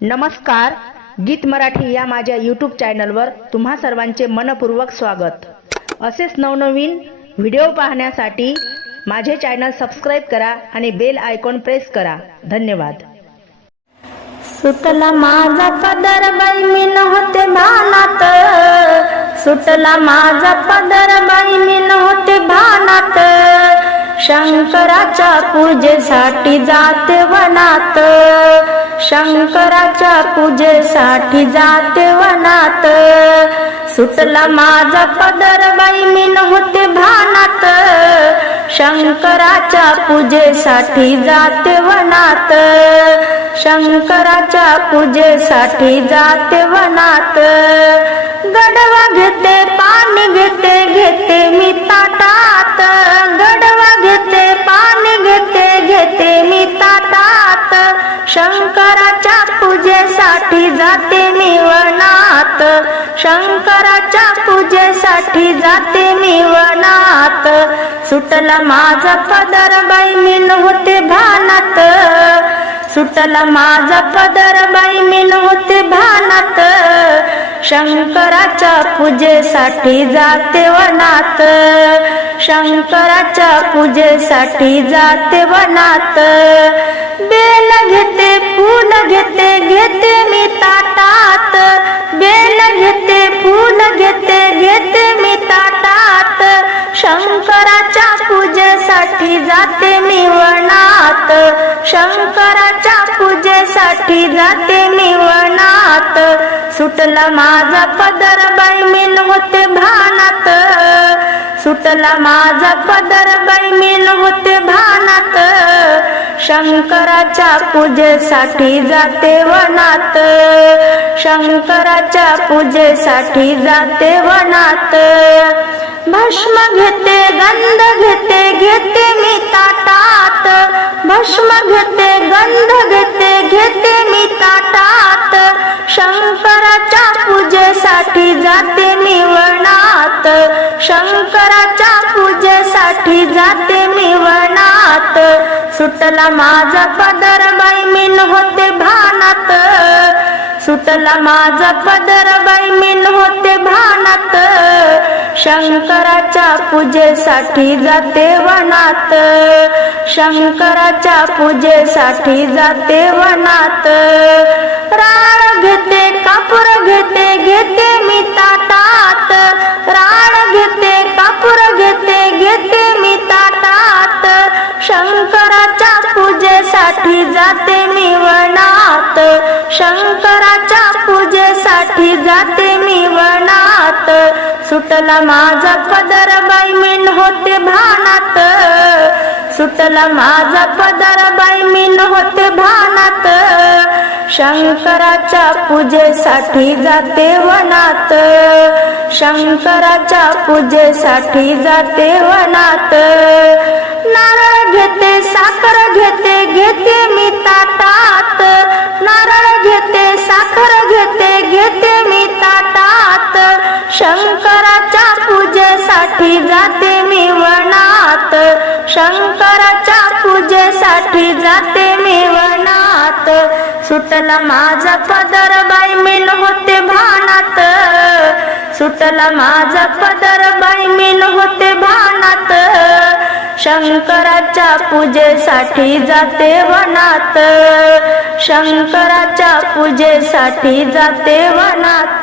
नमस्कार गीत मराठी या माझ्या यूट्यूब चॅनलवर तुम्हा सर्वांचे मनपूर्वक स्वागत. असेच नवनवीन व्हिडिओ पाहण्यासाठी माझे चॅनल सबस्क्राईब करा आणि बेल आयकॉन प्रेस करा. धन्यवाद. सुटला माझा पदर बाई मी नव्हते भानात. सुटला माझा पदर बाई मी नव्हते भानात. शंकराच्या पूजेसाठी जाते वनात. शंकराच्या पूजेसाठी जाते वनात. सुटला माझा पदर बाई मी नव्हते भानात. शंकराच्या पूजेसाठी जाते वनात. शंकराच्या पूजेसाठी जाते वनात. गडवा घेते पाणी घेते घेते मी ताटात. पूजेसाठी जाते मी वनात शंकराच्या पूजेसाठी जाते मी वनात सुटला माझा पदर बाई मी होते भानात. सुटला माझा पदर बाई मी होते भानात. शंकराच्या पूजेसाठी जाते वनात. शंकराच्या पूजेसाठी जाते वनात. बेल घेते फूल घेते घेते मी ताटात. बेल घेते फूल घेते घेते मी ताटात. शंकराच्या पूजेसाठी जाते मी वनात. शंकराच्या पूजेसाठी जाते मी वनात. सुटला माझा पदर बाई मी नव्हते भानात. सुटला माझा पदर बाई शंकराच्या पूजेसाठी जाते वनात. शंकराच्या पूजेसाठी जाते वनात. भस्म घेते गंध घेते घेते मी ताटात. भस्म घेते गंध घेते घेते मी ताटात. शंकराच्या पूजेसाठी जाते मी वनात. शंकराच्या पूजेसाठी जाते मी सुटला माझा पदर बाई मीन होते भानात. सुटला माझा पदर बाई मीन होते भानात. शंकराच्या पूजेसाठी जाते वनात. शंकराच्या पूजेसाठी जाते वनात. राळ घेते कापूर घेते पूजेसाठी जाते मी वनात. शंकराच्या पूजेसाठी जाते मी वनात. सुटला माझा पदर बाई मीन होते भानात. सुटला माझा पदर बाई मीन होते भानात. शंकराच्या पूजेसाठी जाते वनात. शंकराच्या पूजेसाठी जाते वनात. नारळ घेते पूजेसाठी जाते मी वनात शंकराच्या पूजेसाठी जाते मी वनात सुटला माझा पदर बाई मी होते भानात. सुटला माझा पदर बाई मी होते भानात. शंकराच्या पूजेसाठी जाते वनात. शंकराच्या पूजेसाठी जाते वनात.